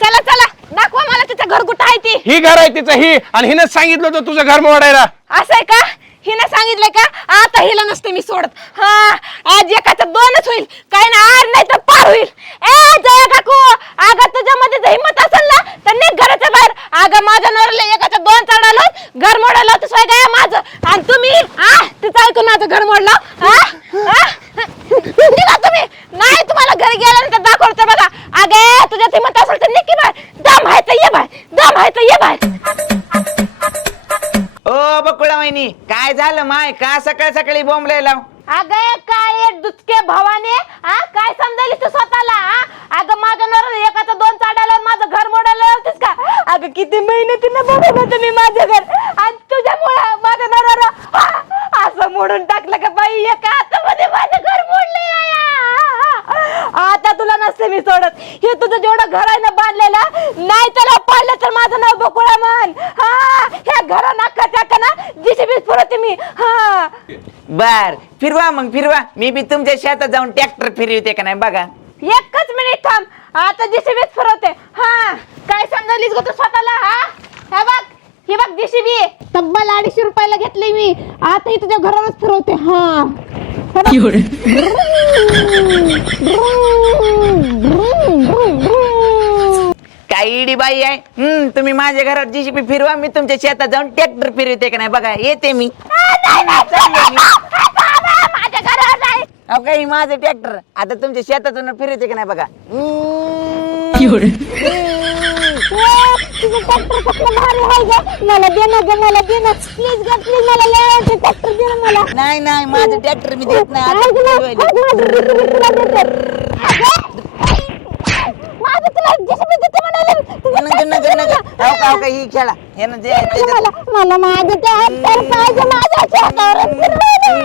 चला चला. दाखवा मला तिचं घर कुठं आहे ती. ही घर आहे तिचं ही. आणि हिनंच सांगितलं होतं तुझं घर मोडायला. असं आहे का? हिनं सांगितलंय का? आता हिला नसते मी सोडत. हा आज एकाचं दोनच होईल. काय ना आर नाही तर पार होईल. ए जया काकू अगं तुझ्यामध्ये जर हिंमत असेल ना तर निघ घराच्या बाहेर. अगं माझ्या नवऱ्याला एकाचं दोन चढालो घर मोडायला होतं सोय काय माझं? आणि तुम्ही आ तिचं ऐकून माझं घर मोडलं. आ? आ? निघा तुम्ही. नाही तुम्हाला घरी गेल्यानंतर दाखवते बघा. अगे तुझ्यात हिंमत असेल तर वहिनी? काय झालं माय? का सकाळ सकाळी बोंबले लाव? अगं काय एक दुचके भावाने आ काय समजायली तू स्वतःला हा? अगं माझ्या नवरा एकाचा दोन चाडायला माझं घर मोडायला होतीस का? अगं किती मेहनतीनं बनवलं होतं माझं घर. आणि तुझ्यामुळं माझ्या नवऱ्याला असं मोडून टाकलं का बाई? एका हातामध्ये माझं घर मोडले आता तुला नसते मी सोडत. हे तुझं जेवढं घर आहे ना बांधलेलं नाही त्याला पाडलं तर माझं नाव बकुळा म्हण हा? घरा नाका चाका ना जिशीबीच पुरवते मी. हा. बर फिरवा मग फिरवा. मी बी तुमच्या शेतात जाऊन ट्रॅक्टर फिरवते का नाही बघा. एकच मिनिट थांब. आता जेसीबीच फिरवते हा. काय समजलीस ग तू स्वतःला हा? हे बघ ही बघ जेसीबी तब्बल अडीचशे रुपयाला घेतली मी. आता ही तुझ्या घरावरच फिरवते. हा. हे बघ. इडी बाई आहे. हम्म तुम्ही माझ्या घरात जीसीपी फिरवा मी तुमच्या शेतात जाऊन ट्रॅक्टर फिरवते का नाही? बघा येते मी. चालले माझ्या घरावर नाही अहो काही माझं ट्रॅक्टर आता तुमच्या शेतातून फिरवते का नाही बघा? तुझं ट्रॅक्टर कसलं भारी आहे ग? मला दे ना ग मला दे ना. प्लीज ग प्लीज मला लय आवडते ट्रॅक्टर दे ना मला. नाही नाही माझं ट्रॅक्टर मी देत नाही. आता फिरवायला ना, माझं तुला JCB देते म्हणाले. तुझं नका नका अहो का ही खेळा. हे ना जे मला मला माझं पाहिजे माझ्या शेतावर. फिरवा.